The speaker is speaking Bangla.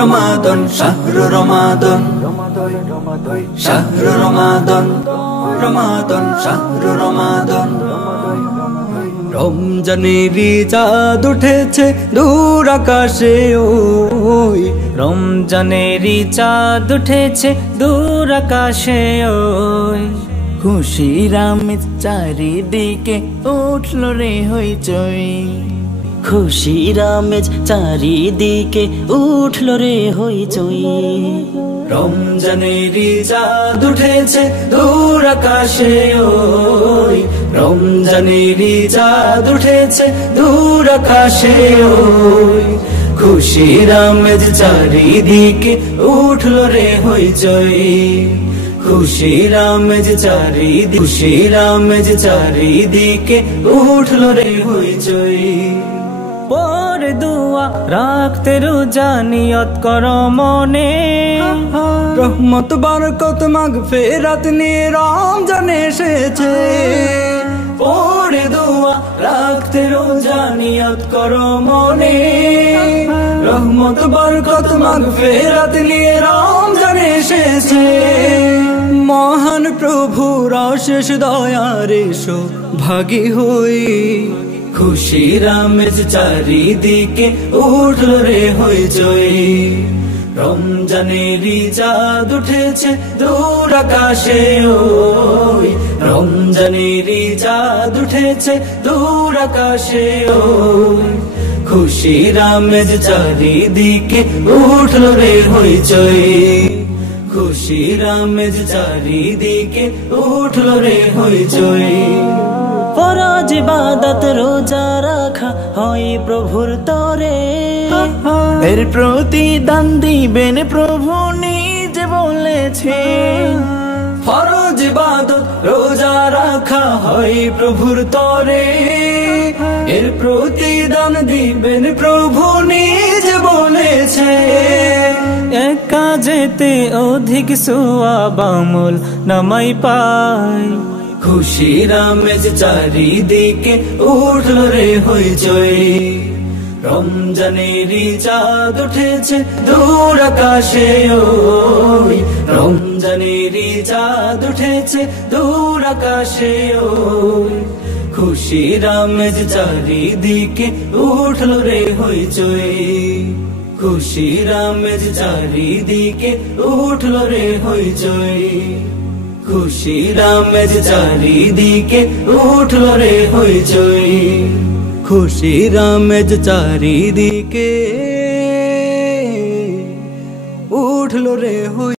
রমাদান শাহরু রমাদান শাহরু রমাদান রমাদান শাহরু রমাদান রমজানেরই চাঁদ উঠেছে দূর আকাশে ওই রমজানেরই চাঁদ উঠেছে দূর আকাশে ওই খুশির আমেজ চারিদিকে উঠল রে হইচই খুশির আমেজ চারিদিকে উঠল রে হইচই রমজানেরই চাঁদ উঠেছে দূর আকাশে ওই রমজানেরই চাঁদ উঠেছে দূর আকাশে ওই খুশির আমেজ চারিদিকে উঠল রে হইচই খুশির আমেজ চারিদিকে উঠল রে হইচই পরে দুয়া রাখতে রোজা নিয়ত করো মনে রহমত বরকত মাগফিরাত নিয়ে রমজান এসেছে পরে দুয়া রাখতে রোজা নিয়ত করো মনে রহমত বরকত মাগফিরাত নিয়ে রমজান এসেছে মহান প্রভুর অশেষ দয়ার এসো ভাগী হই খুশির আমেজ চারিদিকে উঠল রে হইচই রমজানেরই চাঁদ উঠেছে দূর আকাশে ওই রমজানেরই চাঁদ উঠেছে দূর আকাশে ওই খুশির আমেজ চারিদিকে উঠল রে হইচই খুশির আমেজ চারিদিকে উঠল রে হইচই ফরজ ইবাদত রোজা রাখা হয় প্রভুর তরে এর প্রতিদান দিবেন প্রভু নিজে বলেছে ফরজ ইবাদত রোজা রাখা হয় প্রভুর তরে এর প্রতিদান দিবেন প্রভু নিজে বলেছে এক কাজেতে অধিক সওয়াব আমল নামাই পাই খুশির আমেজ চারিদিকে উঠল রে হইচই রমজানেরই চাঁদ উঠেছে দূর আকাশে ওই রমজানেরই চাঁদ উঠেছে দূর আকাশে ওই খুশির আমেজ চারিদিকে উঠল রে হইচই খুশির আমেজ চারিদিকে উঠল রে হইচই খুশির আমেজ চারিদিকে উঠল রে হইচই খুশির আমেজ চারিদিকে উঠল রে হই